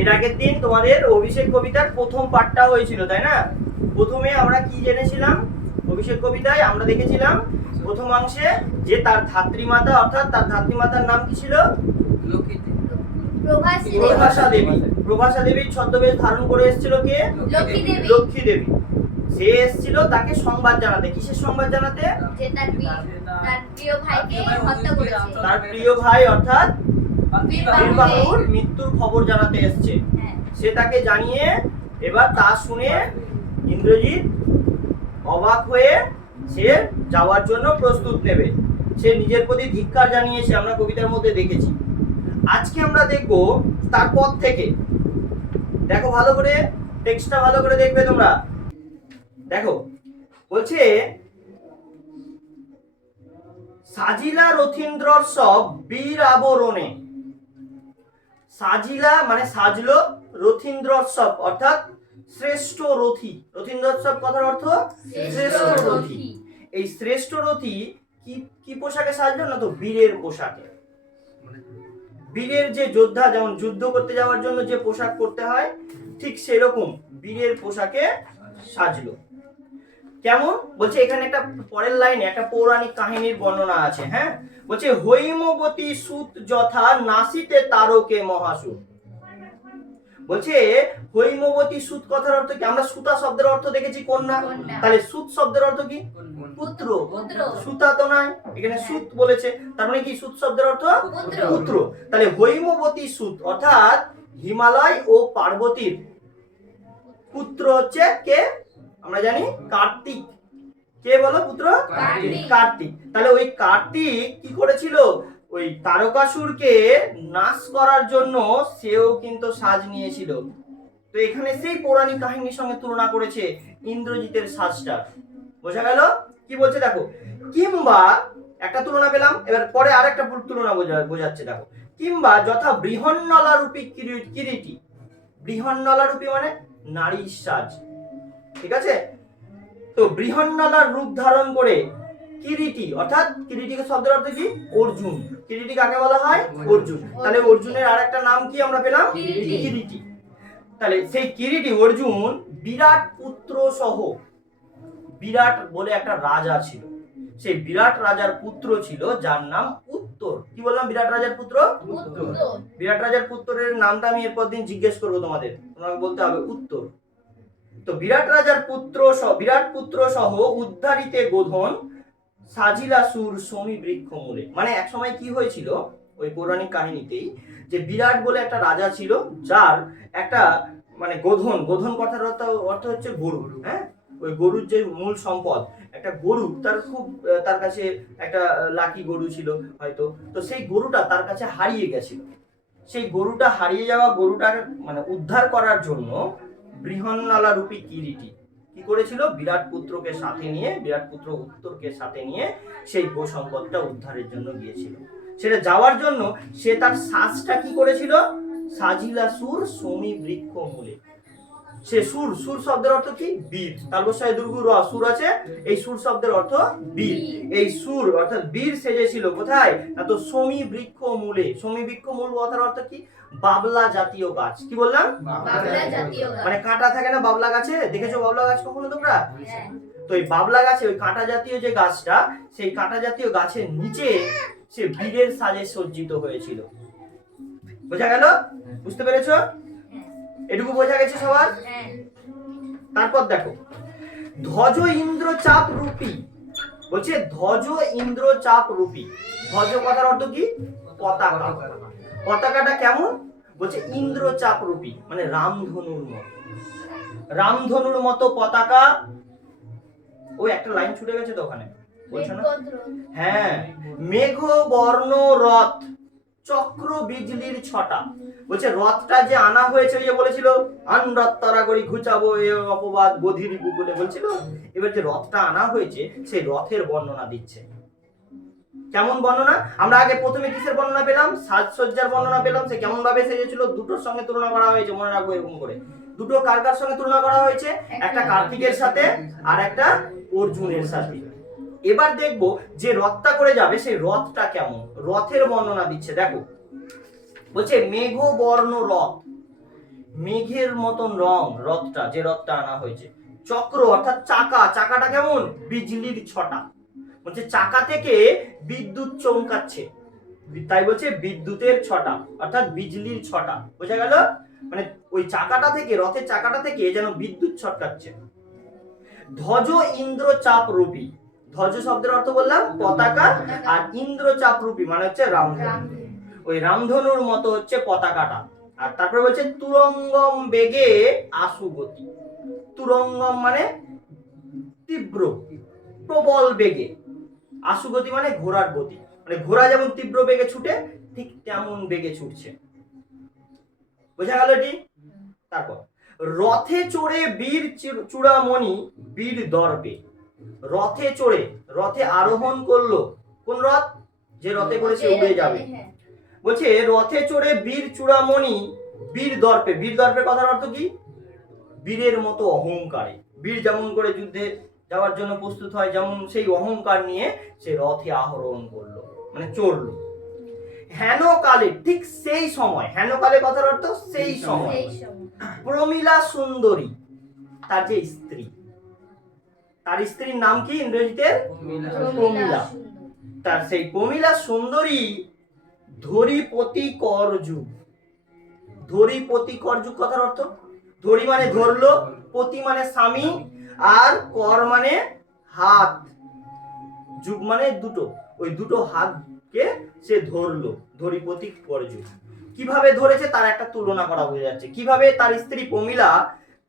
এর আগের দিন তোমাদের অভিষেক কবিতার প্রথম পাঠটা হয়েছিল, তাই না? প্রথমে আমরা কি জেনেছিলাম? অভিষেক কবিতায় আমরা দেখেছিলাম প্রথমাংশে যে তার ধাত্রীমাতা, অর্থাৎ তার ধাত্রীমাতার নাম কি ছিল? প্রভাষা দেবী। প্রভাষা দেবীর ছদ্মবেশ ধারণ করে এসেছিল কে? লক্ষ্মী দেবী। সে এসেছিল তাকে সংবাদ জানাতে। কিসের সংবাদ জানাতে? যে তার প্রিয় ভাইকে হত্যা করেছে। তার প্রিয় ভাই অর্থাৎ বীরবাহুর মৃত্যুর খবর জানাতে এসেছে। সে তাকে জানিয়ে এবার তা শুনে ইন্দ্রজিৎ অবাক হয়ে সে যাওয়ার জন্য প্রস্তুত নেবে। সে নিজের প্রতি ধিক্কার জানিয়েছে, আমরা কবিতার মধ্যে দেখেছি। আজকে আমরা দেখব তারপর থেকে। দেখো ভালো করে, টেক্সটটা ভালো করে দেখবে তোমরা। দেখো বলছে, সাজিলা রথীন্দ্রর সব বীর আবরণে। সাজিলা মানে সাজলো, রথীন্দ্রোৎসব অর্থাৎ শ্রেষ্ঠ রথী। রথীন্দ্রোৎসব কথার অর্থ শ্রেষ্ঠ রথী। এই শ্রেষ্ঠ রথী কি কি পোশাকে সাজলো? না তো বীরের পোশাকে। বীরের যে যোদ্ধা যেমন যুদ্ধ করতে যাওয়ার জন্য যে পোশাক পরতে হয়, ঠিক সেরকম বীরের পোশাকে সাজলো। কেমন? বলছে এখানে একটা পরের লাইনে একটা পৌরাণিক কাহিনীর বর্ণনা আছে। হ্যাঁ, বলছে হৈমবতী সুত যথা নাসিতে তারকে মহাসুর। বলছে হৈমবতী সুত কথার অর্থ কি? আমরা সুতা শব্দের অর্থ দেখেছি কন্যা, তাহলে সুত শব্দের অর্থ কি? পুত্র। সুতা তো নাই, এখানে সুত বলেছে, তার মানে কি সুত শব্দের অর্থ পুত্র। তাহলে হৈমবতী সুত অর্থাৎ হিমালয় ও পার্বতীর পুত্র হচ্ছে কে? আমরা জানি কার্তিক। কে বলো পুত্র? কার্তিক। তাহলে ওই কার্তিক কি করেছিল? ওই তারকাসুরকে নাশ করার জন্য সেও কিন্তু সাজ নিয়েছিল। তো এখানে সেই পৌরাণিক কাহিনীর সঙ্গে তুলনা করেছে ইন্দ্রজিতের সাজটা। বোঝা গেল? কি বলছে দেখো, কিংবা একটা তুলনা পেলাম, এবার পরে আরেকটা তুলনা বোঝাচ্ছে। দেখো, কিংবা যথা বৃহন্নলা রূপী কিরীটি। বৃহন্নলা রূপী মানে নারীর সাজ, ঠিক আছে? তো বৃহন্নলার রূপ ধারণ করে কিরীটি, অর্থাৎ কিরীটিকে শব্দের অর্থ কি? অর্জুন। কিরীটি কাকে বলা হয়? অর্জুন। তাহলে অর্জুনের আরেকটা নাম কি আমরা পেলাম? কিরীটি। তাহলে সেই কিরীটি অর্জুন বিরাট পুত্র সহ, বিরাট বলে একটা রাজা ছিল, সেই বিরাট রাজার পুত্র ছিল যার নাম উত্তর। কি বললাম? বিরাট রাজার পুত্র উত্তর। বিরাট রাজার পুত্রের নামটা আমি এরপর দিন জিজ্ঞেস করবো তোমাদের, তোমাকে বলতে হবে উত্তর। তো বিরাট রাজার বিরাট পুত্র সহ উদ্ধারিতে গোধন সাজিলা সুর সমী বৃক্ষ মূলে। মানে এক সময় কি হয়েছিল ওই পৌরাণিক কাহিনীতেই, যে বিরাট বলে একটা রাজা ছিল যার একটা মানে গোধন কথার অর্থ হচ্ছে গরু। হ্যাঁ, ওই গরুর যে মূল সম্পদ, একটা গরু তার কাছে একটা লাকি গরু ছিল হয়তো, তো সেই গরুটা তার কাছে হারিয়ে গেছিল। সেই গরুটা হারিয়ে যাওয়া গরুটার মানে উদ্ধার করার জন্য বৃহন্নলা রূপী কিরীটি কি করেছিল? বিরাট পুত্রকে সাথে নিয়ে, বিরাট পুত্র উত্তরকে সাথে নিয়ে সেই গো সম্পদটা উদ্ধারের জন্য গিয়েছিল। সেটা যাওয়ার জন্য সে তার সাজটা কি করেছিল? সাজিলা সুর সমী বৃক্ষ মূলে। সে সুর শব্দের অর্থ কি? বীর। তালবস্যায় দুর্গু র সুর আছে, এই সুর শব্দের অর্থ বীর। এই সুর অর্থাৎ বীর সেজেছিল কোথায়? না তো সমী বৃক্ষ মূলে। সমী বৃক্ষ মূল কথার অর্থ কি? বাবলা জাতীয় গাছ। কি বললাম? বাবলা জাতীয় গাছ। মানে কাঁটা থাকে না বাবলা গাছে? দেখেছো বাবলা গাছ কখনো তোমরা? তো এই বাবলা গাছে ওই কাঁটা জাতীয় যে গাছটা, সেই কাঁটা জাতীয় গাছের নিচে সে বীরের সাজে সজ্জিত হয়েছিল। বোঝা গেল? বুঝতে পেরেছো? এটুকু বোঝা গেছে সবার? তারপর দেখো, ধ্বজ ইন্দ্রচাপ রূপী। বলছে ধ্বজ ইন্দ্রচাপ রূপী। ধ্বজ কথার অর্থ কি? পতাকা। পতাকাটা কেমন? বলছে ইন্দ্রচাপ রূপী মানে রামধনুর মতো। রামধনুর মতো পতাকা। ওই একটা লাইন ছুটে গেছে তো ওখানে, বলছো না? হ্যাঁ, মেঘ বর্ণ রথ চক্র বিজলির ছটা। বলছে রথটা যে আনা হয়েছে, ওই যে বলেছিল আন রথ তারা করি ঘুচাবো এ অপবাদ বধির বুকুলে বলছিল, এবার যে রথটা আনা হয়েছে সেই রথের বর্ণনা দিচ্ছে। কেমন বর্ণনা? আমরা আগে প্রথমে কিসের বর্ণনা পেলাম? সাজসজ্জার বর্ণনা পেলাম। সে কেমন ভাবে সেজেছিল দুটোর সঙ্গে তুলনা করা হয়েছে, মনে রাখবো এরকম করে। দুটো কার কার সঙ্গে তুলনা করা হয়েছে? একটা কার্তিকের সাথে আর একটা অর্জুনের সাথে। এবার দেখবো যে রথটা করে যাবে সেই রথটা কেমন, রথের বর্ণনা দিচ্ছে। দেখো বলছে মেঘ বর্ণ রথ, মেঘের মতন রং রথটা, যে রথটা আনা হয়েছে। চক্র অর্থাৎ চাকা, চাকাটা কেমন? বিজলির ছটা। বলছে চাকা থেকে বিদ্যুৎ চমকাচ্ছে, তাই বলছে বিদ্যুতের ছটা অর্থাৎ বিজলির ছটা। বোঝা গেল? মানে ওই চাকাটা থেকে, রথের চাকাটা থেকে যেন বিদ্যুৎ ছটকাচ্ছে। ধ্বজ ইন্দ্রচাপ রূপী, ধ্বজ শব্দের অর্থ বললাম পতাকা, আর ইন্দ্রচাপ রূপী মানে হচ্ছে রামধনু। ওই রামধনুর মতো হচ্ছে পতাকাটা। আর তারপরে বলছে তুরঙ্গম বেগে আশুগতি। তুরঙ্গম মানে তীব্র, প্রবল বেগে। আশুগতি মানে ঘোড়ার গতি, মানে ঘোড়া যেমন তীব্র বেগে ছুটে, ঠিক তেমন বেগে ছুটছে। বোঝা গেল এটি? তারপর রথে চড়ে বীর চূড়ামণি বীর দর্পে। রথে চড়ে, রথে আরোহণ করলো। কোন রথ? যে রথে করে সে উড়ে যাবে। বলছে রথে চড়ে বীর চূড়ামণি বীর দর্পে। বীর দর্পের কথার অর্থ কি? বীরের মতো অহংকারে। বীর যেমন করে যুদ্ধে যাওয়ার জন্য প্রস্তুত হয়, যেমন সেই অহংকার নিয়ে সে রথে আরোহণ করলো, মানে চড়লো। হেন কালে, ঠিক সেই সময়, হেন কালে কথার অর্থ সেই সময়, প্রমীলা সুন্দরী, তার যে স্ত্রী, তার স্ত্রীর নাম কি ইংরেজিতে? প্রমীলা। তার সেই প্রমীলা সুন্দরী ধরিপতি করযুগ। ধরিপতি করযুগ কথার অর্থ, ধরি মানে ধরলো, পতি মানে স্বামী, আর কর মানে হাত, যুগ মানে দুটো, ওই দুটো হাতকে সে ধরলো। ধরিপতি করযুগ। কিভাবে ধরেছে তার একটা তুলনা করা বোঝা যাচ্ছে। কিভাবে তার স্ত্রী প্রমীলা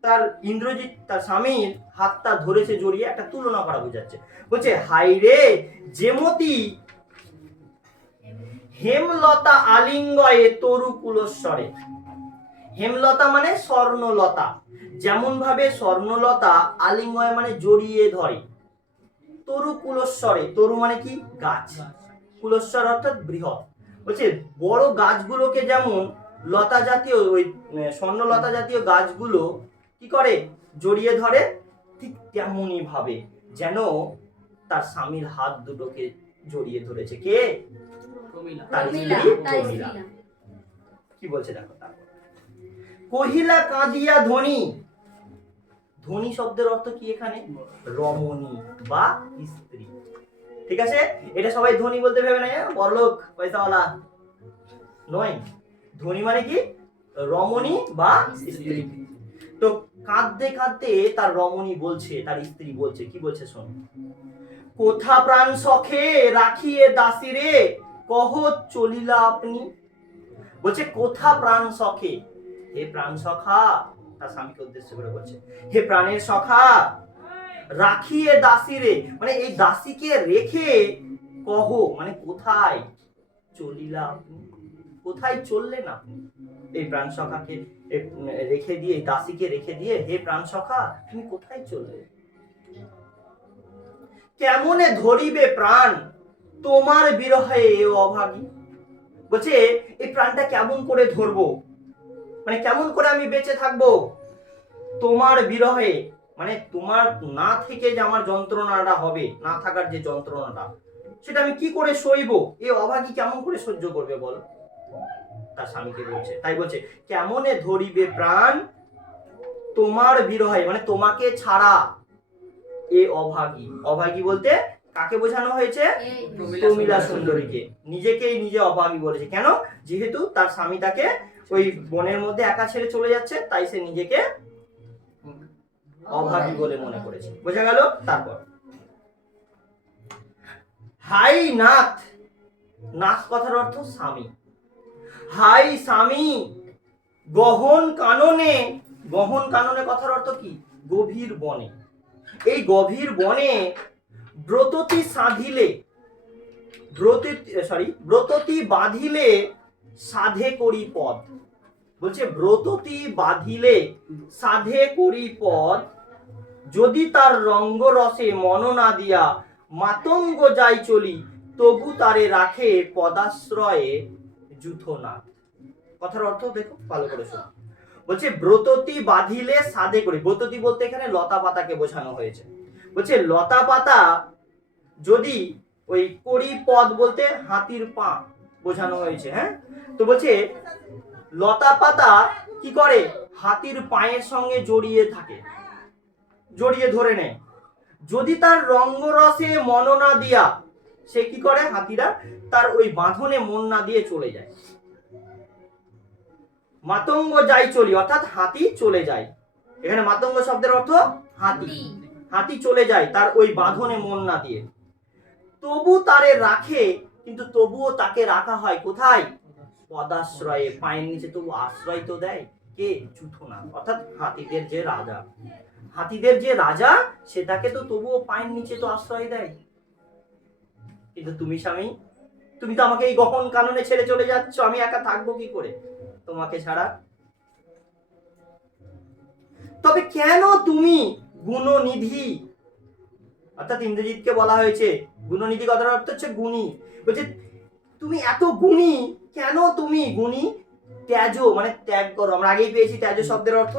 তার ইন্দ্রজিৎ তার স্বামীর হাতটা ধরেছে জড়িয়ে, একটা তুলনা করা বোঝাচ্ছে। বলছে হাই রে যেমতি হেমলতা আলিঙ্গয়ে তরু কুলস্বরে। হেমলতা মানে স্বর্ণলতা, যেমন ভাবে স্বর্ণলতা আলিঙ্গয়ে মানে জড়িয়ে ধরে, তরু কুলস্বরে, তরু মানে কি? গাছ, কুলস্বর অর্থাৎ বৃহৎ। বলছে বড় গাছগুলোকে যেমন লতা জাতীয়, ওই স্বর্ণলতা জাতীয় গাছগুলো কি করে? জড়িয়ে ধরে, ঠিক তেমনই ভাবে যেন তার স্বামীর হাত দুটোকে জড়িয়ে ধরেছে। কে? তার স্ত্রী প্রমীলা। কি বলছে দেখো তারপর, কহিলা কাঁদিয়া ধনী। ধনী শব্দের অর্থ কি এখানে? রমণী বা স্ত্রী। ঠিক আছে? এটা সবাই ধনী বলতে ভেবে না বড়লোক পয়সাওয়ালা নয়। ধনী মানে কি? রমণী বা স্ত্রী। তো কাঁদতে কাঁদতে তার রমণী বলছে, তার স্ত্রী বলছে, কি বলছে শোন। কোথা প্রাণ সখে রাখিয়ে দাসিরে কহ চলিলা আপনি। বলছে কোথা প্রাণ সখে, হে প্রাণ সখা, তার স্বামীকে উদ্দেশ্য করে বলছে, হে প্রাণের সখা, রাখিয়ে দাসিরে মানে এই দাসীকে রেখে, কহ মানে কোথায়, চলিলা আপনি, কোথায় চললেন আপনি। এই প্রাণ সখাকে রেখে দিয়ে, দাসীকে রেখে দিয়ে, হে প্রাণ সখা তুমি কোথায় চললে। কেমনে ধরিবে প্রাণ তোমার বিরহে এ অভাগী। বলছে এই প্রাণটা কেমন করে ধরবো, মানে কেমন করে আমি বেঁচে থাকবো তোমার বিরহে, মানে তোমার না থেকে যে আমার যন্ত্রণাটা হবে, না থাকার যে যন্ত্রণাটা, সেটা আমি কি করে সইব, এই অভাগী কেমন করে সহ্য করবে বলো। তার স্বামীকে বলছে, তাই বলছে কেমনে ধরিবে প্রাণ তোমার বিরহে, মানে তোমাকে ছাড়া, এ অভাগী। অভাগী বলতে কাকে বোঝানো হয়েছে? প্রমীলা সুন্দরীকে। নিজেকেই নিজে অভাগী বলেছে। কেন? যেহেতু তার স্বামী তাকে ওই বনের মধ্যে একা ছেড়ে চলে যাচ্ছে, তাই সে নিজেকে অভাগী বলে মনে করেছে। বোঝা গেল? তারপর হাই নাথ, নাথ কথার অর্থ স্বামী। হাই স্বামী গহন কাননে, গহন কাননে কথার অর্থ কি? গভীর বনে। এই গভীর বনে ব্রততি সাধিলে, ব্রততি বাঁধিলে সাধে করি পদ। বলছে ব্রততি বাঁধিলে সাধে করি পদ, যদি তার রঙ্গ রসে মন না দিয়া মাতঙ্গ যাই চলি, তবু তারে রাখে পদাশ্রয়ে যুথনাথ। কথার অর্থ দেখো ভালো করে শোনো। বলছে ব্রততি বাঁধিলে সাধে করি, ব্রততি বলতে এখানে লতা পাতাকে বোঝানো হয়েছে। বলছে লতা পাতা যদি, ওই করি পদ বলতে হাতির পা, বোঝানো হয়েছে। হ্যাঁ, তো বলছে লতা পাতা কি করে, হাতির পায়ের সঙ্গে জড়িয়ে থাকে, জড়িয়ে ধরে নেয়। যদি তার রঙ্গরসে মন না দিয়া, সে কি করে, হাতিরা তার ওই বাঁধনে মন না দিয়ে চলে যায়। মাতঙ্গ যাই চলি, অর্থাৎ হাতি চলে যায়। এখানে মাতঙ্গ শব্দের অর্থ হাতি। হাতি চলে যায় তার ওই বাঁধনে মন না দিয়ে। তবু তারে রাখে, কিন্তু তবুও তাকে রাখা হয় কোথায়, পদাশ্রয়ে, পায়ের নিচে তবু আশ্রয় তো দেয় কে, যূথনাথ, অর্থাৎ হাতিদের যে রাজা। হাতিদের যে রাজা, সেটাকে তো তবুও পায়ের নিচে তো আশ্রয় দেয়। কিন্তু তুমি স্বামী, তুমি তো আমাকে এই গহন কাননে ছেড়ে চলে যাচ্ছ, আমি একা থাকবো কি করে তোমাকে ছাড়া। তবে কেন তুমি গুণনিধি, অর্থাৎ ইন্দ্রজিৎকে বলা হয়েছে গুণনিধি, কথার অর্থ হচ্ছে গুণী। বলছে তুমি এত গুণী, কেন তুমি গুণী, ত্যাজ মানে ত্যাগ করো। আমরা আগেই পেয়েছি ত্যাজ শব্দের অর্থ,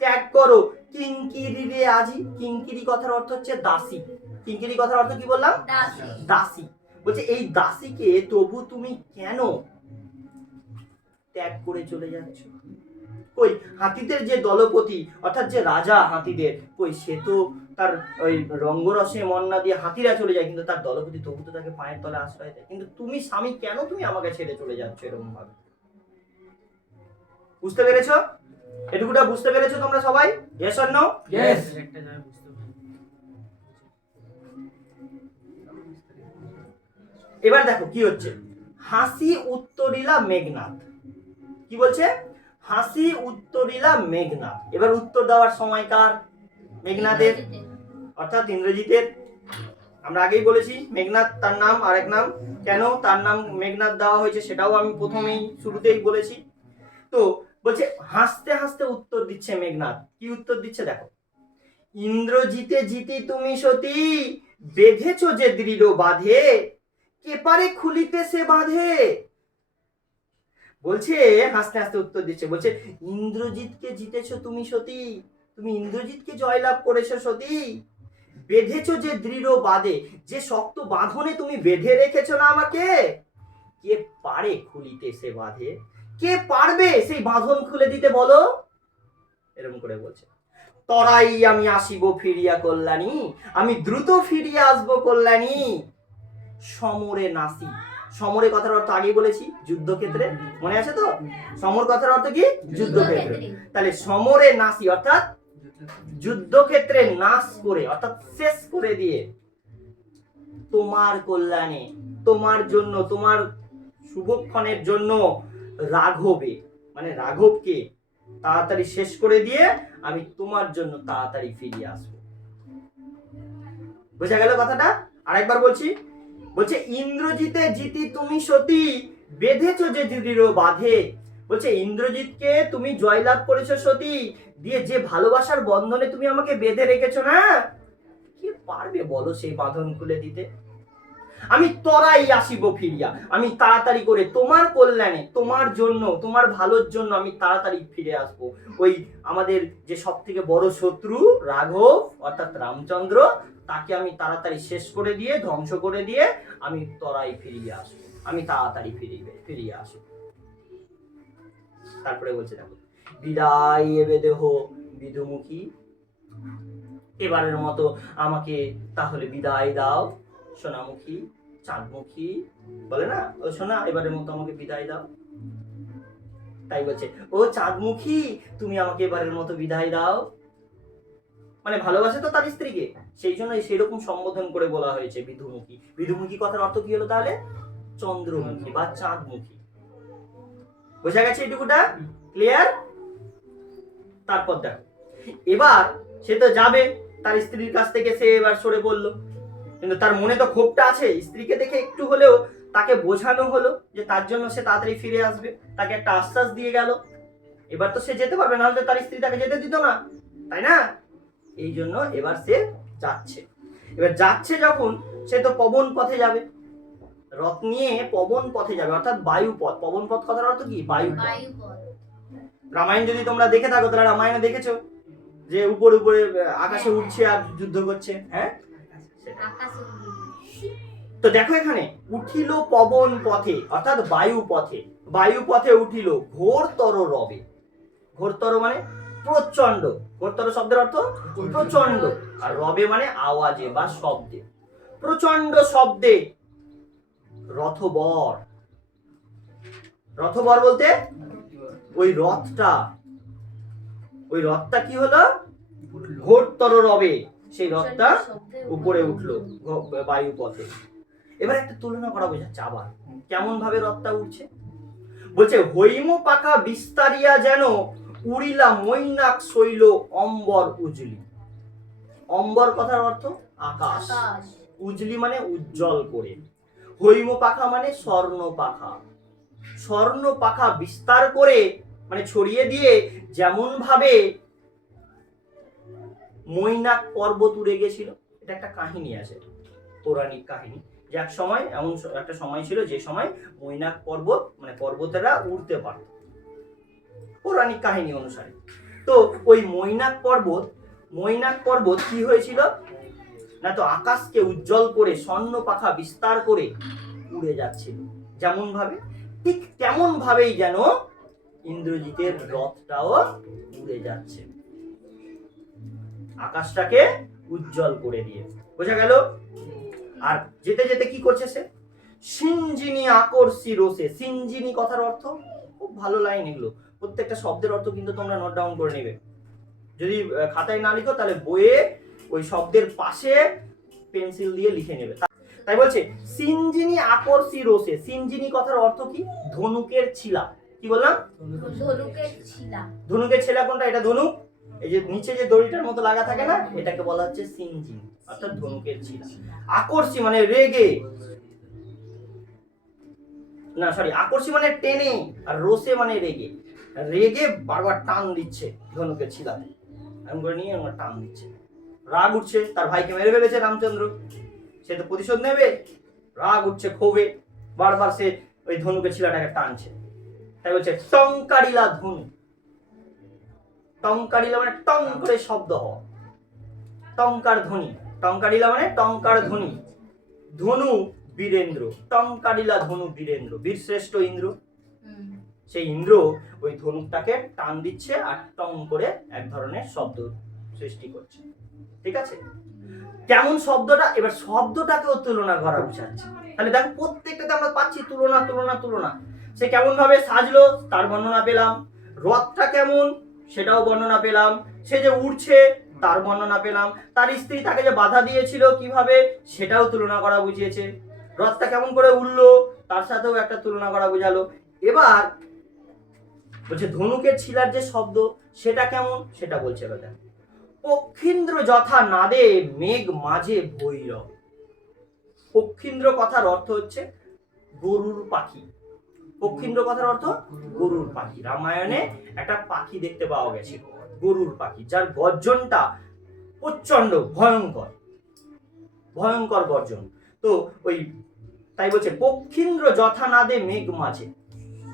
ত্যাগ করো কিঙ্কিরি রে আজি। কিঙ্কিরি কথার অর্থ হচ্ছে দাসী। কিঙ্কিরি কথার অর্থ কি বললাম, দাসী। বলছে এই দাসীকে তবু তুমি কেন ত্যাগ করে চলে যাচ্ছ। কই হাতিদের যে দলপতি, অর্থাৎ যে রাজা হাতিদের, কই সে তো তার ওই রঙ্গরসে মন না দিয়ে হাতিরা চলে যায়, কিন্তু তার দলপতি তবু তো তাকে পায়ের তলে আশ্রয় দেয়। কিন্তু তুমি স্বামী কেন তুমি আমাকে ছেড়ে চলে যাচ্ছ এরকম ভাবে। বুঝতে পেরেছো? এটুকুটা বুঝতে পেরেছো তোমরা সবাই? Yes or no? ইয়েস। এবার দেখো কি হচ্ছে, হাসি উত্তরিলা মেঘনাথ। কি বলছে, হাসি উত্তরিলা মেঘনাথ। এবার উত্তর দেওয়ার সময় কার, মেঘনাথের, অর্থাৎ ইন্দ্রজিতের। আমরা আগেই বলেছি মেঘনাথ তার নাম, আরেক নাম। কেন তার নাম মেঘনাথ দেওয়া হয়েছে সেটাও আমি প্রথমেই শুরুতেই বলেছি। তো বলছে হাসতে হাসতে উত্তর দিচ্ছে মেঘনাথ। কি উত্তর দিচ্ছে দেখো, ইন্দ্রজিতে জিতি তুমি সতী, বেঁধেছো যে দৃঢ় বাঁধে, কে পারে খুলিতে সে বাঁধে। বলছে হাসতে হাসতে উত্তর দিচ্ছে, বলছে ইন্দ্রজিৎকে জিতেছো তুমি সতী, তুমি ইন্দ্রজিৎকে জয়লাভ করেছো সতী, বেঁধেছো যে দৃঢ় বাঁধে, যে শক্ত বাঁধনে তুমি বেঁধে রেখেছো না আমাকে, কে পারে খুলিতে সে বাঁধে, কে পারবে সেই বাঁধন খুলে দিতে বলো। এরকম করে বলছে, তরাই আমি আসিব ফিরিয়া কল্যাণী, আমি দ্রুত ফিরিয়া আসবো কল্যাণী, সমরে নাসি। সমরে কথার অর্থ আগেই বলেছি যুদ্ধক্ষেত্রে, মনে আছে তো, সমর কথার অর্থ কি, যুদ্ধক্ষেত্রে। তাহলে সমরে নাসি অর্থাৎ যুদ্ধক্ষেত্রে নাশ করে, অর্থাৎ শেষ করে দিয়ে, তোমার কল্যাণে, তোমার জন্য, তোমার শুভক্ষণের জন্য, রাঘবে মানে রাঘবকে তাড়াতাড়ি শেষ করে দিয়ে আমি তোমার জন্য তাড়াতাড়ি ফিরিয়ে আসবো। বোঝা গেল কথাটা? আরেকবার বলছি, বলছে ইন্দ্রজিতে জিতি তুমি সতী, বেঁধেছো যে দৃঢ় বাঁধে। বলছে ইন্দ্রজিৎকে তুমি জয়লাভ করেছো সতী, দিয়ে যে ভালোবাসার বন্ধনে তুমি আমাকে বেঁধে রেখেছো না, কে পারবে বলো সেই বাঁধন খুলে দিতে। আমি তরাই আসিব ফিরিয়া, আমি তাড়াতাড়ি করে তোমার কল্যাণে, তোমার জন্য, তোমার ভালোর জন্য আমি তাড়াতাড়ি ফিরে আসবো। ওই আমাদের যে সব থেকে বড় শত্রু রাঘব অর্থাৎ রামচন্দ্র, তাকে আমি তাড়াতাড়ি শেষ করে দিয়ে, ধ্বংস করে দিয়ে আমি তরাই ফিরিয়ে আসবো, আমি তাড়াতাড়ি ফিরিয়ে আসবো। তারপরে বলছে দেখো, বিদায় এবে দেহ বিধুমুখী, এবারের মতো আমাকে তাহলে বিদায় দাও সোনামুখী, চাঁদমুখী, বলে না ও সোনা, এবারের মতো আমাকে বিদায় দাও। তাই বলছে ও চাঁদমুখী, তুমি আমাকে এবারের মতো বিদায় দাও। মানে ভালোবাসে তো তার স্ত্রীকে, সেই জন্য সেরকম সম্বোধন করে বলা হয়েছে বিধুমুখী। বিধুমুখী কথার অর্থ কি হলো তাহলে, চন্দ্রমুখী বা চাঁদমুখী। বোঝা গেছে এটুকুটা? ক্লিয়ার? তারপর দেখো, এবার সে তো যাবে তার স্ত্রীর কাছ থেকে, সে এবার সরে বলল, কিন্তু তার মনে তো ক্ষোভটা আছে। স্ত্রীকে দেখে একটু হলেও তাকে বোঝানো হলো যে তার জন্য সে তাড়াতাড়ি ফিরে আসবে, তাকে একটা আশ্বাস দিয়ে গেল। এবার তো সে যেতে পারবে, নাহলে তার স্ত্রী তাকে যেতে দিত না, তাই না? এই জন্য এবার সে যাচ্ছে। এবার যাচ্ছে যখন, সে তো পবন পথে যাবে, রথ নিয়ে পবন পথে যাবে, অর্থাৎ বায়ুপথ। পবন পথ কথার অর্থ কি, বায়ুপথ। রামায়ণ যদি তোমরা দেখে থাকো তাহলে রামায়ণে দেখেছো যে উপরে উপরে আকাশে উঠছে আর যুদ্ধ করছে। হ্যাঁ, তো দেখো এখানে উঠিল পবন পথে অর্থাৎ বায়ু পথে, বায়ু পথে উঠিল ঘোরতর রবে। ঘোরতর মানে প্রচন্ড, ঘোরতর শব্দের অর্থ প্রচন্ড, আর রবে মানে আওয়াজে বা শব্দে, প্রচন্ড শব্দে রথবর। রথবর বলতে ওই রথটা, ওই রথটা কি হলো, ঘোরতর রবে, সেই রথটা উপরে উঠলো বায়ু পথে। এবার একটা তুলনা করা বোঝাচ্ছে আবার কেমন ভাবে রথটা উঠছে। বলছে হৈম পাখা বিস্তারিয়া যেন উড়িলা মৈনাক শৈল অম্বর উজলি। অম্বর কথার অর্থ আকাশ, উজলি মানে উজ্জ্বল করে, হৈম পাখা মানে স্বর্ণ পাখা, স্বর্ণ পাখা বিস্তার করে মানে ছড়িয়ে দিয়ে যেমন ভাবে মৈনাক পর্বত উড়ে গেছিল। এটা একটা কাহিনী আছে, পৌরাণিক কাহিনী, যে এক সময় এমন একটা সময় ছিল যে সময় মৈনাক পর্বত মানে পর্বতেরা উড়তে পারত, পৌরাণিক কাহিনী অনুসারে। তো ওই মৈনাক পর্বত কি হয়েছিল না, তো আকাশকে উজ্জ্বল করে স্বর্ণ পাখা বিস্তার করে উড়ে যাচ্ছিল যেমন ভাবে, ঠিক তেমন ভাবেই যেন ইন্দ্রজিতের রথটাও উড়ে যাচ্ছে আকাশটাকে উজ্জ্বল করে দিয়ে। বোঝা গেল? আর যেতে যেতে কি করছে সে, সিঞ্জিনী আকর্ষি রোষে। সিঞ্জিনী কথার অর্থ, খুব ভালো লাইন এগুলো, প্রত্যেকটা শব্দের অর্থ কিন্তু তোমরা নোট ডাউন করে নেবে। যদি খাতায় না লিখো তাহলে বইয়ে ওই শব্দের পাশে পেন্সিল দিয়ে লিখে নেবে। তাই বলছে সিঞ্জিনী আকর্ষি রোষে। সিঞ্জিনী কথার অর্থ কি, ধনুকের ছিলা। কি বললাম? ধনুকের ছিলা। ধনুকের ছিলা কোনটা? এটা ধনুক, এই যে নিচে যে দড়িটার মতো লাগা থাকে না, এটাকে বলা হচ্ছে সিঞ্জিনী অর্থাৎ ধনুকের ছিলা। আকর্ষি মানে রেগে, না সরি, আকর্ষি মানে টেনে, আর রোষে মানে রেগে। রেগে বারবার টান দিচ্ছে ধনুকের ছিলাতে, এমন করে নিয়ে আমার টান দিচ্ছে। রাগ উঠছে, তার ভাইকে মেরে ফেলেছে রামচন্দ্র, সে তো প্রতিশোধ নেবে, রাগ উঠছে ক্ষোভে, বারবার সে ওই ধনুকের ছিলাটাকে টানছে। তাই বলছে টঙ্কারিলা ধনু। টঙ্কারিলা মানে টং করে শব্দ হওয়া, টঙ্কার ধ্বনি। টঙ্কারিলা মানে টঙ্কার ধ্বনি। ধনু বীরেন্দ্র, টঙ্কারিলা ধনু বীরেন্দ্র, বীরশ্রেষ্ঠ ইন্দ্র, সেই ইন্দ্র ওই ধনুকটাকে টান দিচ্ছে আর টং করে এক ধরনের শব্দ সৃষ্টি করছে। ঠিক আছে, কেমন শব্দটা, এবার শব্দটাকেও তুলনা করা বুঝাচ্ছে। তাহলে দেখো প্রত্যেকটাতে আমরা পাচ্ছি তুলনা তুলনা তুলনা। সে কেমন ভাবে সাজলো তার বর্ণনা পেলাম, রথটা কেমন সেটাও বর্ণনা পেলাম, সে যে উড়ছে তার বর্ণনা পেলাম, তার স্ত্রী তাকে যে বাধা দিয়েছিল কিভাবে সেটাও তুলনা করা বুঝিয়েছে, রথটা কেমন করে উড়লো তার সাথেও একটা তুলনা করা বুঝালো। এবার বলছে ধনুকের ছিলার যে শব্দ সেটা কেমন সেটা বলছে। এবার দেখো পক্ষীন্দ্র যথা নাদে মেঘ মাঝে ভৈরব। পক্ষীন্দ্র কথার অর্থ হচ্ছে গরুর পাখি। পক্ষীন্দ্র কথার অর্থ গরুর পাখি। রামায়ণে একটা পাখি দেখতে পাওয়া গেছে, গরুর পাখি, যার গর্জনটা প্রচন্ড ভয়ঙ্কর, ভয়ঙ্কর গর্জন। তো ওই তাই বলছে পক্ষীন্দ্র যথা নাদে মেঘ মাঝে,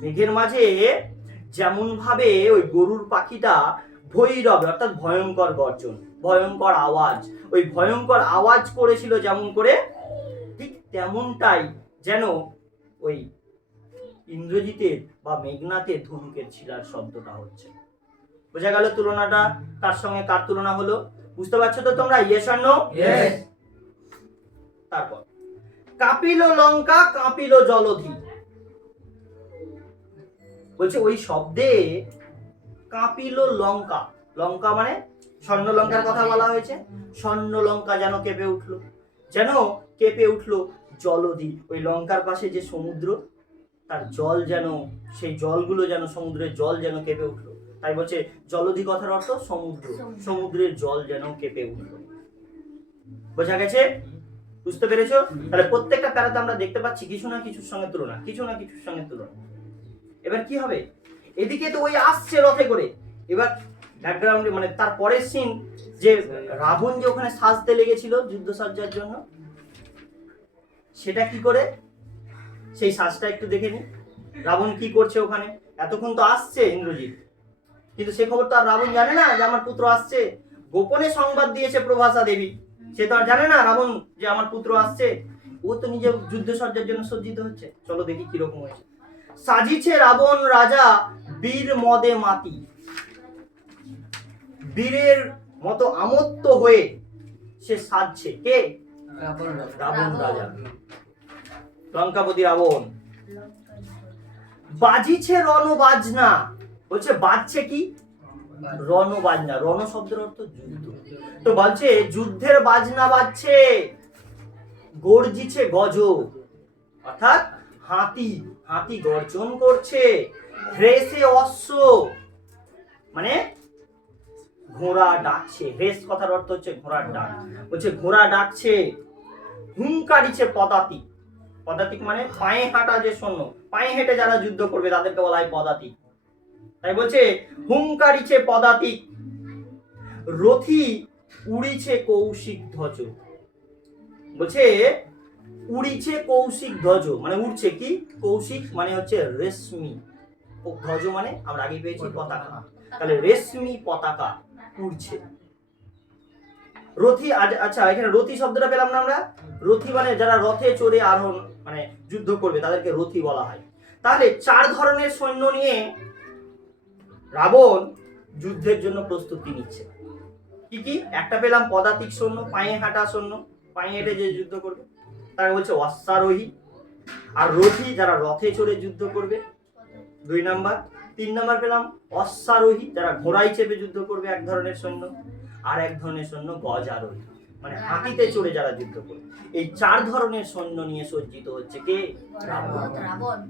মেঘের মাঝে যেমন ভাবে ওই গরুর পাখিটা ভৈরব অর্থাৎ ভয়ঙ্কর গর্জন, ভয়ঙ্কর আওয়াজ, ওই ভয়ঙ্কর আওয়াজ করেছিল যেমন করে, ঠিক তেমনটাই যেন ওই ইন্দ্রজিতের বা মেঘনাথের ধনুকের ছিলার শব্দটা হচ্ছে। বোঝা গেল তুলনাটা কার সঙ্গে কার তুলনা হলো? বুঝতে পারছো তো তোমরা? Yes or no? ইয়েস। তারপর কাপিল লঙ্কা কাপিল জলধি। বলছে ওই শব্দে কাপিল লঙ্কা, লঙ্কা মানে স্বর্ণ লঙ্কার কথা বলা হয়েছে, স্বর্ণ লঙ্কা যেন কেঁপে উঠলো, যেন কেঁপে উঠলো জলধি, ওই লঙ্কার পাশে যে সমুদ্র তার জল যেন, সেই জলগুলো যেন, সমুদ্রের জল যেন কেঁপে উঠলো। তাই বলছে জলধি কথার অর্থ সমুদ্র, সমুদ্রের জল যেন কেঁপে উঠলো। বোঝা গেছে? বুঝতে পেরেছো? তাহলে প্রত্যেকটা প্যারাতে আমরা দেখতে পাচ্ছি কিছু না কিছুর সঙ্গে তুলনা, কিছু না কিছুর সঙ্গে তুলনা। এবার কি হবে, এদিকে তো ওই আসছে রথে করে, এবার ব্যাকগ্রাউন্ডে মানে তার পরের সিন যে রাবণ যে ওখানে সাজতে লেগেছিল যুদ্ধসজ্জার জন্য, সেটা কি করে, সেই সাজটা একটু দেখে নি। রাবণ কি করছে ওখানে, এতক্ষণ তো আসছে ইন্দ্রজিৎ, কিন্তু সে খবর তো আর রাবণ জানে না যে আমার পুত্র আসছে। গোপনে সংবাদ দিয়েছে প্রভাসা দেবী, সে তো আর জানে না রাবণ যে আমার পুত্র আসছে, ও তো নিজে যুদ্ধ সজ্জার জন্য সজ্জিত হচ্ছে। চলো দেখি কিরকম হয়েছে। সাজিছে রাবণ রাজা বীর মদে মাতি, বীরের মতো আমত্ত হয়ে সে সাজছে। কে? রাবণ রাজা, লঙ্কাপতি রাবণ। বাজিছে রণবাজনা, বলছে বাজছে কি? রণবাজনা। রণ শব্দের অর্থ যুদ্ধ, তো বলছে যুদ্ধের বাজনা বাজছে। গর্জিছে গজ, অর্থাৎ হাতি, হাতি গর্জন করছে। হ্রেসে অশ্ব, মানে ঘোড়া ডাকছে। হ্রেস কথার অর্থ হচ্ছে ঘোড়ার ডাক, বলছে ঘোড়া ডাকছে। হুঙ্কারিছে পদাতিক, পদাতিক মানে পায়ে হাঁটা যে সৈন্য, পায়ে হেঁটে যারা যুদ্ধ করবে তাদেরকে বলা হয় পদাতিক। তাই বলছে হুঙ্কারিছে পদাতিক। রথি উড়িছে কৌশিক ধ্বজ, বলছে উড়িছে কৌশিক ধ্বজ মানে উড়ছে কি? কৌশিক মানে হচ্ছে রেশমি, ধ্বজ মানে আমরা আগে পেয়েছি পতাকা, তাহলে রেশমি পতাকা উড়ছে। রথি, আচ্ছা এখানে রথি শব্দটা পেলাম না আমরা? রথি মানে যারা রথে চড়ে আরোহণ মানে যুদ্ধ করবে তাদেরকে রথি বলা হয়। তাহলে 4 ধরনের সৈন্য নিয়ে রাবণ যুদ্ধের জন্য প্রস্তুতি নিচ্ছে। কি কি? একটা পেলাম পদাতিক সৈন্য, পায়ে হাঁটা সৈন্য, পায়ে হেঁটে যে যুদ্ধ করবে তাকে বলছে অশ্বারোহী। আর রথি যারা রথে চড়ে যুদ্ধ করবে 2 নাম্বার। 3 নাম্বার পেলাম অশ্বারোহী, যারা ঘোড়ায় চেপে যুদ্ধ করবে এক ধরনের সৈন্য। আর এক ধরনের সৈন্য গজারোহী, মানে হাতিতে চড়ে যারা যুদ্ধ করবে। এই 4 ধরনের সৈন্য নিয়ে সজ্জিত হচ্ছে কে? রাবণ।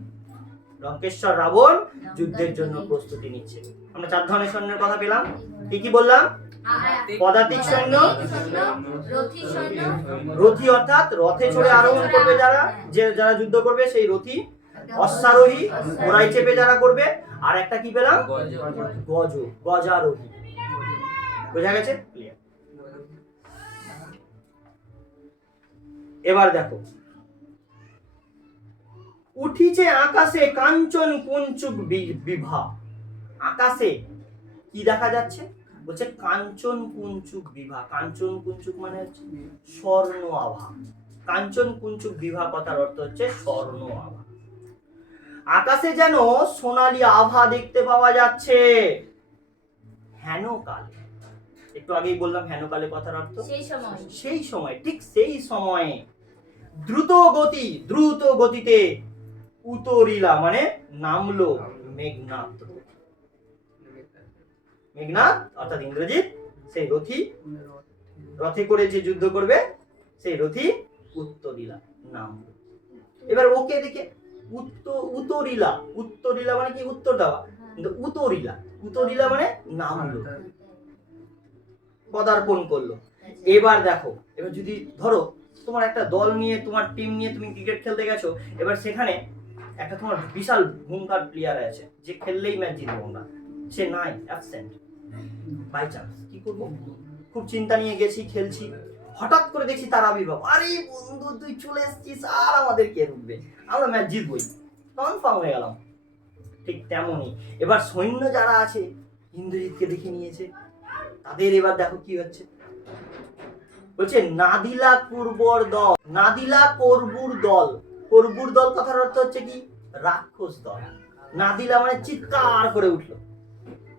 লঙ্কেশ্বর রাবণ যুদ্ধের জন্য প্রস্তুতি নিচ্ছে। আমরা 4 ধরনের সৈন্যের কথা পেলাম। কি কি বললাম? পদাতিক সৈন্য, রথি অর্থাৎ রথে চড়ে আরোহণ করবে যারা, যারা যুদ্ধ করবে সেই রথি। অশ্বারোহী ঘোড়ায় চেপে যারা করবে। আর একটা কি পেলাম? গজ, গজারোহী। বোঝা গেছে? এবার দেখো, উঠিছে আকাশে কাঞ্চন কুঞ্চুক বিভা। আকাশে কি দেখা যাচ্ছে? বলছে কাঞ্চন কুঞ্চুক বিভা। কাঞ্চন কুঞ্চুক মানে হচ্ছে স্বর্ণ আভা। কাঞ্চন কুঞ্চুক বিভা কথার অর্থ হচ্ছে স্বর্ণ আভা। আকাশে যেন সোনালী আভা দেখতে পাওয়া যাচ্ছে। হেনকালে, একটু আগেই বললাম হেনকালে কথার অর্থ সেই সময়, ঠিক সেই সময়ে দ্রুত গতি, দ্রুত গতিতে উতরিলা মানে নামলো মেঘনাথ। মেঘনাথ অর্থাৎ ইন্দ্রজিৎ, সেই রথি, রথে করে যে যুদ্ধ করবে সেই রথি উত্তরিলা নামলো। এবার ওকে দেখে উত্তরিলা, উত্তরিলা মানে কি? উত্তর দেওয়া, কিন্তু উতরিলা, উতরিলা মানে নামলো, পদার্পণ করলো। এবার দেখো, এবার যদি ধরো তোমার একটা দল নিয়ে, তোমার টিম নিয়ে তুমি ক্রিকেট খেলতে গেছো, এবার সেখানে একটা তোমার বিশাল ভূমিকার প্লেয়ার আছে যে খেললেই ম্যাচ জিতবো আমরা, সে নাই, অ্যাবসেন্ট, বাই চান্স কি করবো? খুব চিন্তা নিয়ে গেছি, খেলছি, হঠাৎ করে দেখছি তার আবির্ভাব। আরে বন্ধু তুই চলে এসেছিস, আর আমাদের কে রুখবে, আমরা ম্যাচ জিতবই, কনফার্ম হয়ে গেলাম। ঠিক তেমনই এবার সৈন্য যারা আছে ইন্দ্রজিৎকে দেখে নিয়েছে, তাদের এবার দেখো কি হচ্ছে। বলছে নাদিলা কুরবর দল, নাদিলা করবুর দল। করবুর দল কথার অর্থ হচ্ছে কি? রাক্ষস দল। নাদিলা মানে চিৎকার করে উঠলো,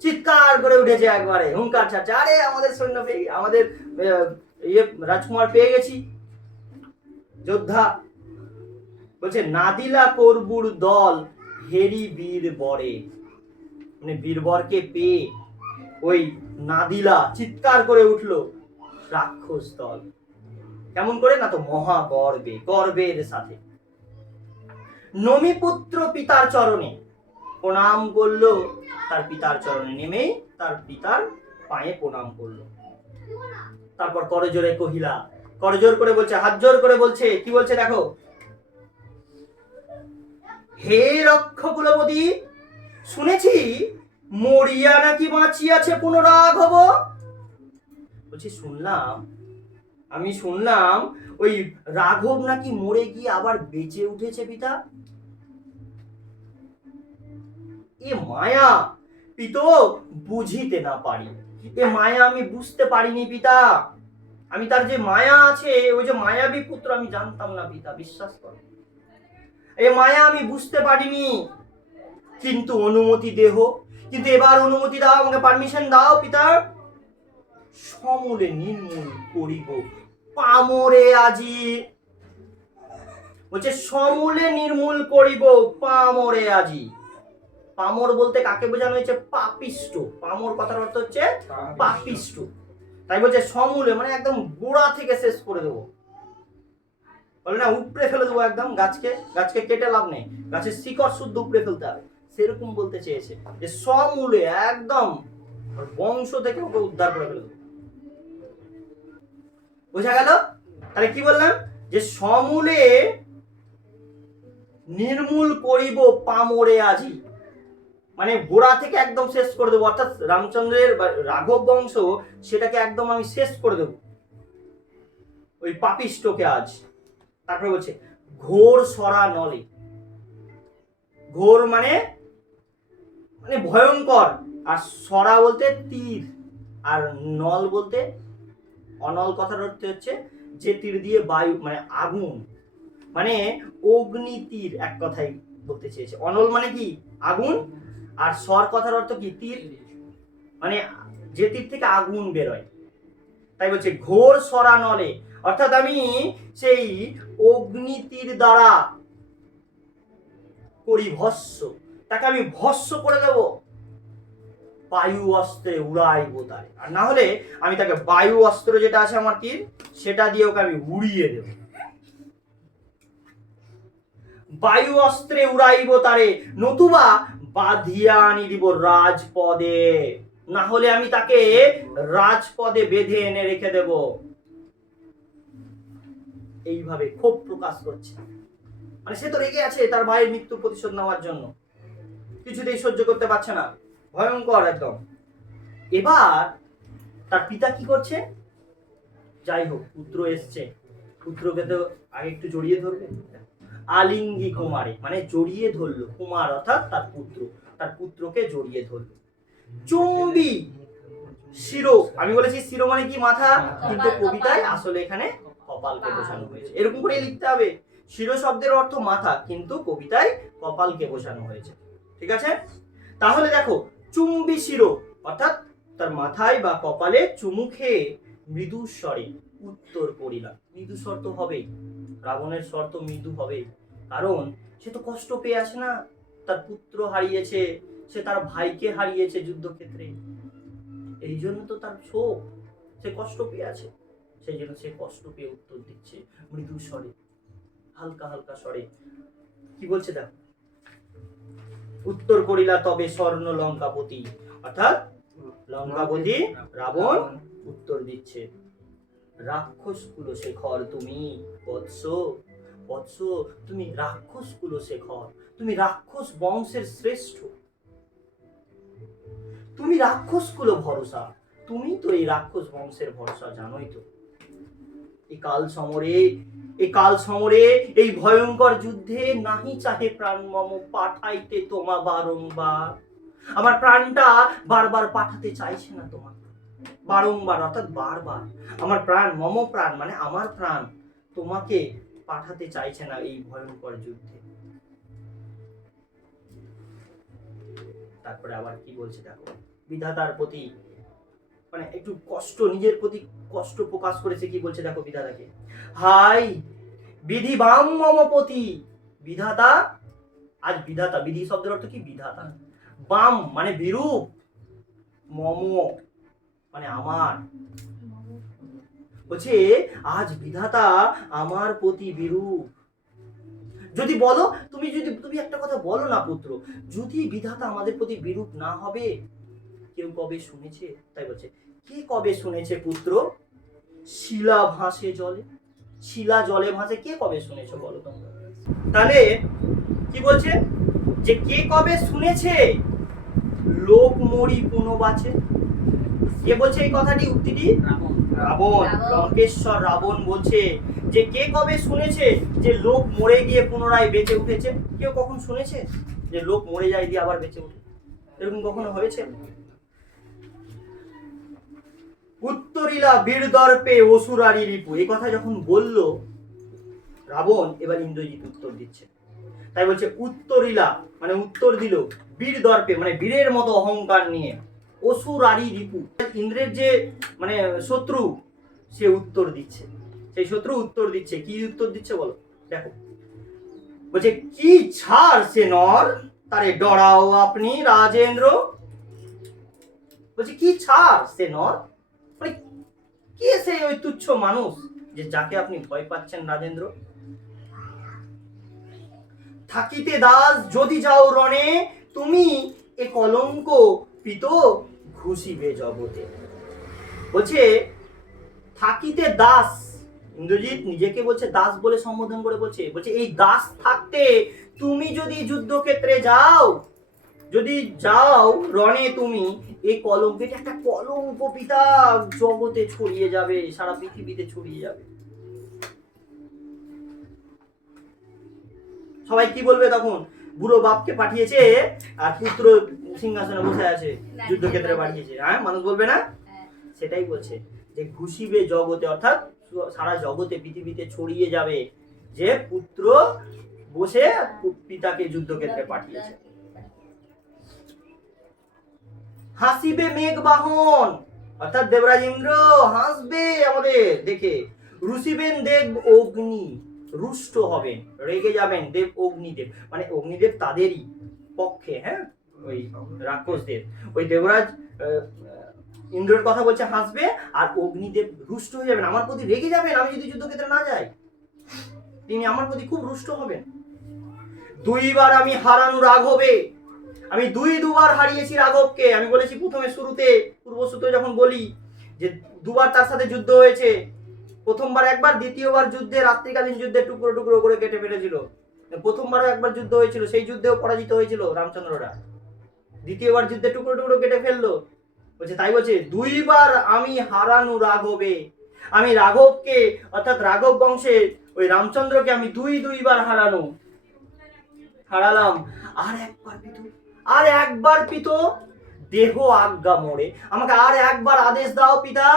চিৎকার করে উঠেছে একবারে, হুঙ্কার ছাড়ছে, আরে আমাদের সৈন্য পেয়ে, আমাদের রাজকুমার পেয়ে গেছি, যোদ্ধা। বলছে নাদিলা করবুর দল হেরি বীর বরে, মানে বীরবরকে পেয়ে ওই নাদিলা চিৎকার করে উঠলো রাক্ষস দল। কেমন করে? না তো মহা গর্বে, গর্বের সাথে। নমিপুত্র পিতার চরণে প্রণাম করলো, তার পিতার চরণে নেমেই তার পিতার পায়ে প্রণাম করলো। তারপর করজোরে কহিলা, করজোর করে বলছে, হাত জোর করে বলছে, কি বলছে দেখো, হে রক্ষ কুলপতি, শুনেছি মরিয়া নাকি বাঁচিয়াছে পুনরাঘব। বলছি শুনলাম, আমি শুনলাম ওই রাঘব নাকি মরে গিয়ে আবার বেঁচে উঠেছে পিতা। এ মায়া পিতো বুঝিতে না পারি, এ মায়া আমি বুঝতে পারিনি পিতা। আমি তার যে মায়া আছে, ওই যে মায়াবী পুত্র আমি জানতাম না পিতা, বিশ্বাস কর। এই মায়া আমি বুঝতে পারিনি, কিন্তু অনুমতি দেহ, কিন্তু এবার অনুমতি দাও, আমাকে পারমিশন দাও পিতা। সমূলে নির্মূল করিব পামরে আজি। বলছে সমূলে নির্মূল করিব পামরে আজি। পামর বলতে কাকে বোঝানো হয়েছে? পাপিষ্ট। পামর কথার অর্থ হচ্ছে পাপিষ্ট। তাই বলছে সমূলে মানে একদম গোড়া থেকে শেষ করে দেবো, বলে না উপড়ে ফেলে দেবো একদম গাছকে। গাছকে কেটে লাভ নেই, গাছের শিকড় শুদ্ধ উপড়ে ফেলতে হবে, সেরকম বলতে চেয়েছে যে সমূলে একদম বংশ থেকে ওকে উদ্ধার করে ফেলে দেবো। বোঝা গেল? তাহলে কি বললাম? যে সমূলে নির্মূল করিব পামরে আজি, মানে গোড়া থেকে একদম শেষ করে দেবো, অর্থাৎ রামচন্দ্রের রাঘব বংশ সেটাকে একদম আমি শেষ করে দেবো, ওই পাপিষ্টকে আজ। তারপরে বলছে ঘোর সরা নলে। ঘোর মানে মানে ভয়ঙ্কর, আর সরা বলতে তীর, আর নল বলতে অনল কথার অর্থ হচ্ছে যে তীর দিয়ে বায়ু মানে আগুন, মানে অগ্নি তীর এক কথাই বলতে চেয়েছে। অনল মানে কি? আগুন। আর স্বর কথার অর্থ কি? তীর, মানে যে তীর থেকে আগুন বেরোয়। তাই বলছে ঘোর সরা নলে, অর্থাৎ আমি সেই অগ্নি তীর দ্বারা করি ভস্য, তাকে আমি ভস্য করে দেব। বায়ু অস্ত্রে উড়াইব তাই, আর না হলে আমি তাকে বায়ু অস্ত্র যেটা আছে আমার তীর, সেটা দিয়ে ওকে আমি উড়িয়ে দেব। বায়ু অস্ত্রে উড়াইব তারে, নতুবা বাঁধিয়া আনি দিব রাজপদে, না হলে আমি তাকে রাজপদে বেঁধে এনে রেখে দেব। এইভাবে ক্ষোভ প্রকাশ করছে, মানে সে তো রেগে আছে তার ভাইয়ের মৃত্যুর প্রতিশোধ নেওয়ার জন্য, কিছুতেই সহ্য করতে পারছে না, ভয়ঙ্কর একদম। এবার তার পিতা কি করছে? যাই হোক পুত্র এসছে, পুত্রকে তো আগে একটু জড়িয়ে ধরবে। আলিঙ্গি কুমারে মানে জড়িয়ে ধরলো, কুমার অর্থাৎ তার পুত্র, তার পুত্রকে জড়িয়ে ধরলো। চুম্বি শিরো, আমি বলেছি শিরো মানে কি? মাথা, কিন্তু কবিতায় আসলে এখানে কপালকে বোঝানো হয়েছে, এরকম করে লিখতে হবে। শিরো শব্দের অর্থ মাথা, কিন্তু কবিতায় কপালকে বোঝানো হয়েছে, ঠিক আছে? তাহলে দেখো চুম্বি শিরো অর্থাৎ তার মাথায় বা কপালে চুমু খেয়ে মৃদু স্বরে উত্তর করিলাম। মৃদু স্বর তো হবেই, রাবণের স্বর তো মৃদু হবেই, কারণ সে তো কষ্ট পেয়ে আসে না, তার পুত্র হারিয়েছে, সে তার ভাইকে হারিয়েছে যুদ্ধক্ষেত্রে, এই জন্য তো তার শোক, সে কষ্ট পেয়ে আছে, সেই জন্য সে কষ্ট পেয়ে উত্তর দিচ্ছে মৃদু স্বরে, হালকা হালকা স্বরে। কি বলছে দেখো, উত্তর করিলা তবে স্বর্ণ লঙ্কাপতি, অর্থাৎ লঙ্কাপতি রাবণ উত্তর দিচ্ছে, রাক্ষস কুলশেখর তুমি বৎস, বৎস তুমি রাক্ষস কুলশেখর, তুমি রাক্ষস বংশের শ্রেষ্ঠ, তুমি রাক্ষস কুল ভরসা, তুমি তো এই রাক্ষস বংশের ভরসা, জানোই তো। এই কাল সমরে এই ভয়ঙ্কর যুদ্ধে নাহি চাহে প্রাণ মম পাঠাইতে তোমা বারংবার, আমার প্রাণটা বারবার পাঠাতে চাইছে না তোমাকে, বারংবার অর্থাৎ বারবার, আমার প্রাণ মম প্রাণ মানে আমার প্রাণ তোমাকে পাঠাতে চাইছে না এই ভয়ঙ্কর যুদ্ধে। তারপরে আবার কি বলছে দেখো, বিধাতার প্রতি মানে একটু কষ্ট, নিজের প্রতি কষ্ট প্রকাশ করেছে। কি বলছে দেখো বিধাতাকে, হাই বিধি বাম মমপতি, বিধাতা, আজ বিধাতা, বিধি শব্দের অর্থ কি? বিধাতা। বাম মানে বিরূপ, মম মানে আমার, বলছে আজ বিধাতা আমার প্রতি বিরূপ। যদি বলো তুমি একটা কথা বলো না পুত্র, যদি বিধাতা আমাদের প্রতি বিরূপ না হবে, কেউ কবে শুনেছে? তাই বলছে কে কবে শুনেছে পুত্র? শিলা ভাসে জলে, শিলা জলে ভাসে, কে কবে শুনেছো বলো তোমরা? তাহলে কি বলছে যে কে কবে শুনেছে লোক মরি পুনঃ বাঁচে? কে বলছে এই কথাটি, উক্তিটি? রাবণ, লঙ্কেশ্বর রাবণ বলছে যে কে কবে শুনেছে যে লোক মরে গিয়ে পুনরায় বেঁচে উঠেছে? কেউ কখন শুনেছে যে লোক মরে যায় দিয়ে আবার বেঁচে উঠে? এরকম কখনো হয়েছে? উত্তরিলা বীর দর্পে অসুরারি রিপু, এই কথা যখন বললো রাবণ, এবার ইন্দ্রজিৎ উত্তর দিচ্ছে। তাই বলছে উত্তরিলা মানে উত্তর দিল, বীর দর্পে মানে বীরের মতো অহংকার নিয়ে, অসুরারি রিপু ইন্দ্রের যে মানে শত্রু, সে উত্তর দিচ্ছে, সেই শত্রু উত্তর দিচ্ছে। কি উত্তর দিচ্ছে বলো, দেখো বলছে কি ছাড় সে নর, তারে ডরাও আপনি রাজেন্দ্র। বলছে কি ছাড় সে নর, মানে কে সে ওই তুচ্ছ মানুষ যে যাকে আপনি ভয় পাচ্ছেন রাজেন্দ্র। থাকিতে দাস যদি যাও রণে, তুমি এ কলঙ্ক পিত ঘুষিবে জগতে। বলছে থাকিতে দাস, ইন্দ্রজিৎ নিজেকে বলছে দাস বলে সম্বোধন করে বলছে, বলছে এই দাস থাকতে তুমি যদি যুদ্ধক্ষেত্রে যাও, যদি যাও রণে, তুমি এই কলঙ্ক, এটা একটা কলঙ্ক পিতা জগতে ছড়িয়ে যাবে, সারা পৃথিবীতে ছড়িয়ে যাবে। সবাই কি বলবে তখন, বুড়ো বাপকে পাঠিয়েছে আর পুত্র সিংহাসনে বসে আছে, যুদ্ধক্ষেত্রে পাঠিয়েছে, হ্যাঁ মানুষ বলবে না? সেটাই বলছে যে ঘুষিবে জগতে, অর্থাৎ সারা জগতে পৃথিবীতে ছড়িয়ে যাবে যে পুত্র বসে পিতাকে যুদ্ধক্ষেত্রে পাঠিয়েছে। হাসিবে মেঘ বাহন, অর্থাৎ দেবরাজ ইন্দ্র হাসবে আমাদের দেখে। রুষিবেন দেব অগ্নি, রুষ্ট হবেন, রেগে যাবেন দেব অগ্নিদেব, মানে অগ্নিদেব তাদেরই পক্ষে, হ্যাঁ ওই রাক্ষসদের। ওই দেবরাজ ইন্দ্রের কথা বলছে হাসবে, আর অগ্নিদেব রুষ্ট হয়ে যাবেন, আমার প্রতি রেগে যাবেন আমি যদি যুদ্ধক্ষেত্রে না যাই, তিনি আমার প্রতি খুব রুষ্ট হবেন। দুইবার আমি হারানো রাঘবে, আমি দুবার হারিয়েছি রাঘবকে। আমি বলেছি প্রথমে শুরুতে পূর্বসূত্রে যখন বলি যে দুবার তার সাথে যুদ্ধ হয়েছে, প্রথমবার একবার, দ্বিতীয়বার যুদ্ধে রাত্রিকালীন যুদ্ধে টুকরো টুকরো করে কেটে ফেলেছিল। প্রথমবারও একবার যুদ্ধ হয়েছিল, সেই যুদ্ধেও পরাজিত হয়েছিল রামচন্দ্ররা, দ্বিতীয়বার যুদ্ধে টুকরো টুকরো কেটে ফেললো। বলছে তাই বলছে দুইবার আমি হারানো রাঘবে, আমি রাঘবকে অর্থাৎ রাঘব বংশে ওই রামচন্দ্রকে আমি দুইবার হারালাম। আর একবার পিত দেহ আজ্ঞা মোড়ে, আমাকে আর একবার আদেশ দাও পিতা,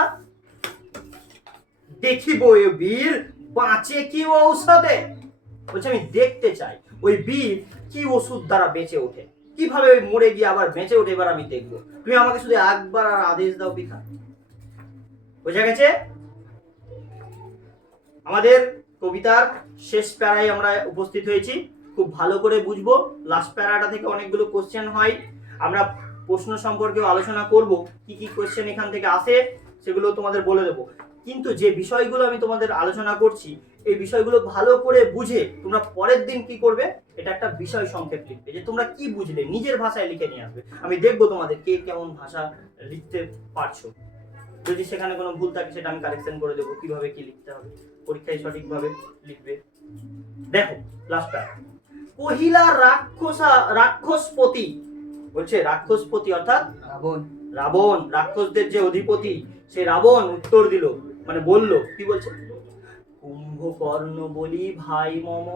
দেখিব ওই বীর বাঁচে কি ঔষধে। বলছে আমি দেখতে চাই ওই বীর কি ওষুধ দ্বারা বেঁচে ওঠে, কিভাবে ওই মরে গিয়ে আবার বেঁচে ওঠে, এবার আমি দেখবো, তুমি আমাকে শুধু একবার আর আদেশ দাও পিতা। বোঝা গেছে? আমাদের কবিতার শেষ প্যারায় আমরা উপস্থিত হয়েছি, খুব ভালো করে বুঝবো। লাস্ট প্যারাটা থেকে অনেকগুলো কোশ্চেন হয়, আমরা প্রশ্ন সম্পর্কেও আলোচনা করব, কি কি কোশ্চেন এখান থেকে আসে সেগুলো তোমাদের বলে দেবো। কিন্তু যে বিষয়গুলো আমি তোমাদের আলোচনা করছি, এই বিষয়গুলো ভালো করে বুঝে তোমরা পরের দিন কি করবে, এটা একটা বিষয় সংক্ষেপ লিখবে, যে তোমরা কি বুঝলে নিজের ভাষায় লিখে নিয়ে আসবে। আমি দেখবো তোমাদের কে কেমন ভাষা লিখতে পারছো, যদি সেখানে কোনো ভুল থাকে সেটা আমি কারেকশন করে দেবো, কিভাবে কি লিখতে হবে, পরীক্ষায় সঠিকভাবে লিখবে। দেখো লাস্ট প্যারা, কহিলা রাক্ষসপতি, বলছে রাক্ষসপতি অর্থাৎ রাবণ, রাক্ষসদের যে অধিপতি, সে রাবণ উত্তর দিল, মানে বলল, কি বলছে, কুম্ভকর্ণ বলি ভাই মম,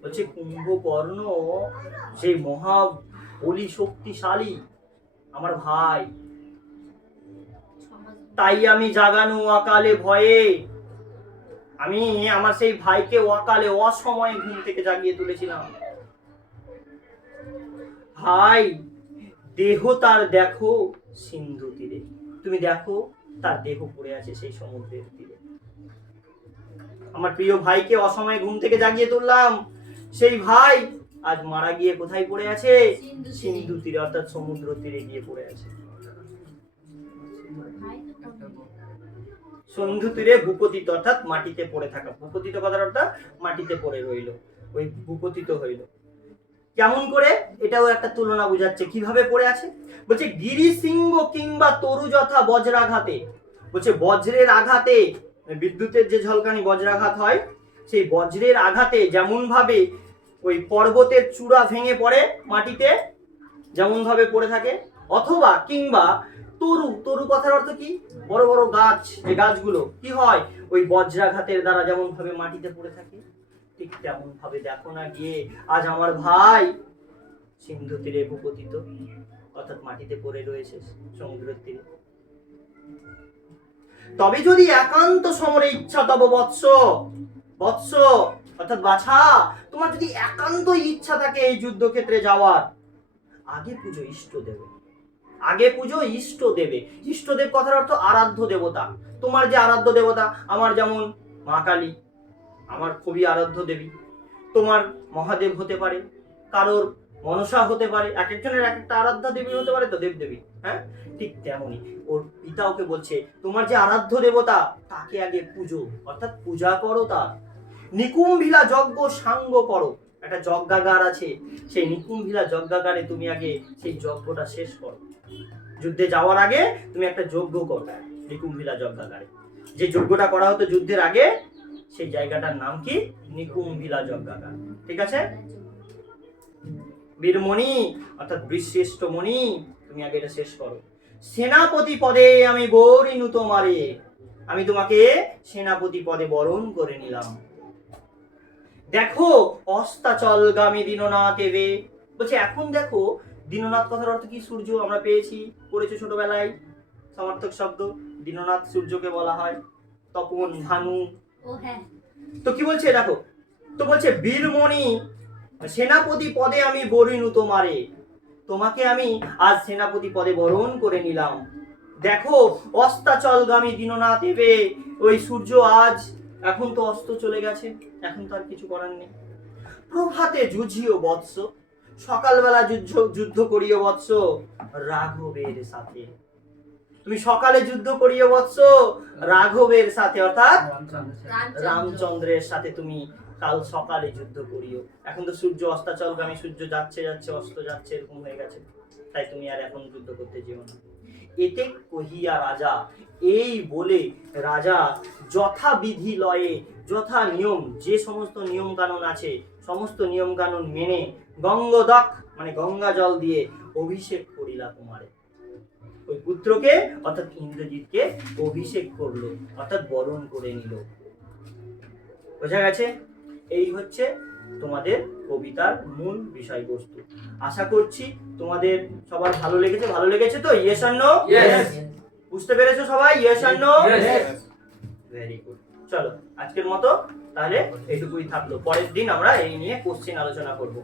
বলছে কুম্ভকর্ণ সেই মহা বলি শক্তিশালী আমার ভাই, তাই আমি জাগানো অকালে ভয়ে, আমি আমার সেই ভাইকে অকালে অসময়ে ঘুম থেকে জাগিয়ে তুলেছিলাম। ভাই দেহ তার দেখো সিন্ধু তীরে, তুমি দেখো তার দেহ পড়ে আছে সেই সমুদ্রের তীরে। আমার প্রিয় ভাইকে অসময়ে ঘুম থেকে জাগিয়ে তুললাম, সেই ভাই আজ মারা গিয়ে কোথায় পড়ে আছে, সিন্ধু তীরে অর্থাৎ সমুদ্র তীরে গিয়ে পড়ে আছে। সিন্ধু তীরে ভূপতিত অর্থাৎ মাটিতে পড়ে থাকা, ভূপতিত কথার অর্থাৎ মাটিতে পড়ে রইল, ওই ভূপতিত হইল। কেমন করে, এটাও একটা তুলনা বুঝাচ্ছে কিভাবে পড়ে আছে। বলছে গিরিশৃঙ্গ কিংবা তরু যথা বজ্রাঘাতে, বলছে বজ্রের আঘাতে, বিদ্যুতের যে ঝলকানি বজ্রাঘাত হয়, সেই বজ্রের আঘাতে যেমন ভাবে ওই পর্বতের চূড়া ভেঙে পড়ে মাটিতে, যেমন ভাবে পড়ে থাকে, অথবা কিংবা তরু কথার অর্থ কি, বড় বড় গাছ, যে গাছগুলো কি হয় ওই বজ্রাঘাতের দ্বারা যেমন ভাবে মাটিতে পড়ে থাকে, ঠিক তেমন ভাবে দেখো না গিয়ে আজ আমার ভাই সিন্ধু তীরে ভূপতিত অর্থাৎ মাটিতে পড়ে রয়েছে সমুদ্রের তীরে। তবে যদি একান্ত সমরে ইচ্ছা তব বৎস, বৎস অর্থাৎ বাছা, তোমার যদি একান্ত ইচ্ছা থাকে এই যুদ্ধক্ষেত্রে যাওয়ার, আগে পুজো ইষ্ট দেবে, আগে পুজো ইষ্ট দেবে। ইষ্টদেব কথার অর্থ আরাধ্য দেবতা। তোমার যে আরাধ্য দেবতা, আমার যেমন মা কালী আমার খুবই আরাধ্য দেবী, তোমার মহাদেব হতে পারে, কারোর মনসা হতে পারে, এক একজনের এক একটা আরাধ্যা দেবী হতে পারে তো, দেবদেবী। হ্যাঁ, ঠিক তেমনই ওর পিতা ওকে বলছে তোমার যে আরাধ্য দেবতা তাকে আগে পুজো, অর্থাৎ পূজা করো, তার নিকুম্ভিলা যজ্ঞ সাঙ্গ করো। একটা যজ্ঞাগার আছে, সেই নিকুম্ভিলা যজ্ঞাগারে তুমি আগে সেই যজ্ঞটা শেষ করো। যুদ্ধে যাওয়ার আগে তুমি একটা যজ্ঞ করো নিকুম্ভিলা যজ্ঞাগারে। যে যজ্ঞটা করা হতো যুদ্ধের আগে, সেই জায়গাটার নাম কি? নিকুম্ভিলা যজ্ঞাগার। ঠিক আছে? বীরমণি অর্থাৎ বীরশ্রেষ্ঠ মণি, তুমি আগে এটা শেষ করো। সেনাপতি পদে আমি বরিনু তোমারে, আমি তোমাকে সেনাপতি পদে বরণ করে নিলাম। দেখো অস্তাচলগামী দীননাথ এবে, বলছে এখন দেখো, দীননাথ কথার অর্থ কি? সূর্য। আমরা পেয়েছি, পড়েছি ছোটবেলায় সমার্থক শব্দ, দীননাথ সূর্যকে বলা হয়, তপন ভানু। ও হ্যাঁ, তো কি বলছে দেখো, তো বলছে বীরমণি সেনাপতি পদে আমি বরিনু তোমারে, তোমাকে আমি আজ সেনাপতি পদে বরণ করে নিলাম। দেখো অস্তাচলগামী দীননাথ এবে, ওই সূর্য আজ এখন তো অস্ত চলে গেছে, এখন তো আর কিছু করার নেই। প্রভাতে যুঝিও বৎস, সকালবেলা যুদ্ধ করিও বৎস রাঘবের সাথে। তুমি সকালে যুদ্ধ করিও বৎস রাঘবের সাথে, অর্থাৎ রামচন্দ্রের সাথে তুমি কাল সকালে যুদ্ধ করিও। এখন তো সূর্য অস্তাচলগামী, সূর্য যাচ্ছে যাচ্ছে অস্ত যাচ্ছে, এরকম হয়ে গেছে, তাই তুমি আর এখন যুদ্ধ করতে যেও না। এতে কহিয়া রাজা, এই বলে রাজা যথাবিধি লয়ে, যথা নিয়ম, যে সমস্ত নিয়ম কানুন আছে সমস্ত নিয়ম কানুন মেনে গঙ্গদক মানে গঙ্গা জল দিয়ে অভিষেক করিলা তোমারে। ওই পুত্রকে অর্থাৎ ইন্দ্রজিৎকে অভিষেক করলো, অর্থাৎ বরণ করে নিল। বোঝা গেছে? এই হচ্ছে তোমাদের কবিতার মূল বিষয়বস্তু। আশা করছি তোমাদের সবার ভালো লেগেছে। ভালো লেগেছে তো? Yes or no? বুঝতে পেরেছো সবাই? Yes or no? Very good. চলো আজকের মতো তাহলে এইটুকুই থাকলো, পরের দিন আমরা এই নিয়ে কোশ্চেন আলোচনা করব।